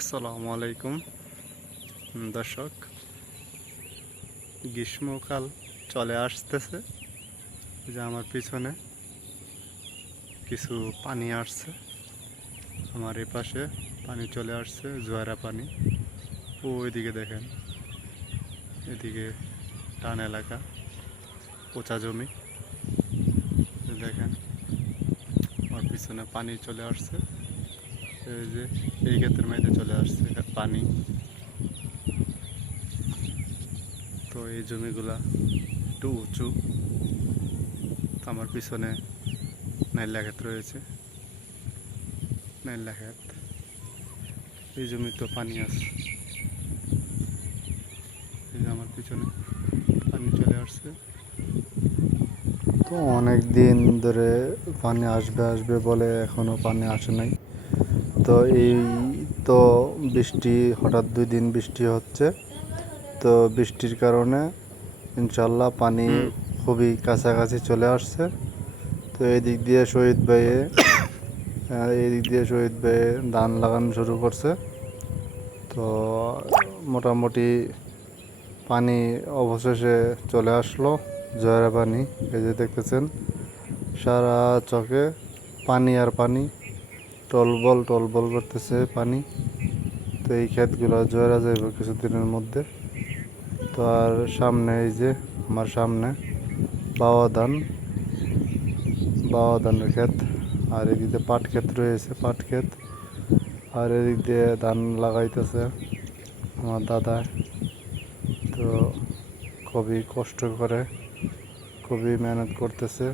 আসসালামু আলাইকুম দর্শক। গ্রীষ্মকাল চলে আসতেছে, যে আমার পিছনে কিছু পানি আসছে, আমার এ পাশে পানি চলে আসছে, জোয়ারা পানি। ওইদিকে দেখেন, এদিকে টান এলাকা, পোচা জমি। দেখেন আমার পিছনে পানি চলে আসছে, এই যে এই ক্ষেতের মধ্যে চলে আসছে পানি। তো এই জমিগুলা একটু উঁচু, আমার পিছনে নাইলা ক্ষেত রয়েছে, নাইলা ক্ষেত। এই জমি তো পানি আছে, এই যে আমার পিছনে পানি চলে আসছে। তো অনেক দিন ধরে পানি আসবে আসবে বলে এখনো পানি আসে নাই। তো এই তো বৃষ্টি, হঠাৎ 2 দিন বৃষ্টি হচ্ছে, তো বৃষ্টির কারণে ইনশাল্লাহ পানি খুবই কাছাকাছি চলে আসছে। তো এই দিক দিয়ে শহীদ ভাইয়ে ধান লাগানো শুরু করছে। তো মোটামুটি পানি অবশেষে চলে আসলো, জোয়ারা পানি। এই যে দেখতেছেন সারা চকে পানি আর পানি, টলবল টলবল করতেছে পানি। তো এই ক্ষেতগুলো জোয়ারা যাইব কিছুদিনের মধ্যে। তো আর সামনে এই যে আমার সামনে বাওয়া ধানের ক্ষেত, আর এদিকে পাট ক্ষেত রয়েছে, পাট ক্ষেত। আর এদিক দিয়ে ধান লাগাইতেছে আমার দাদা। তো খুবই কষ্ট করে, খুবই মেহনত করতেছে।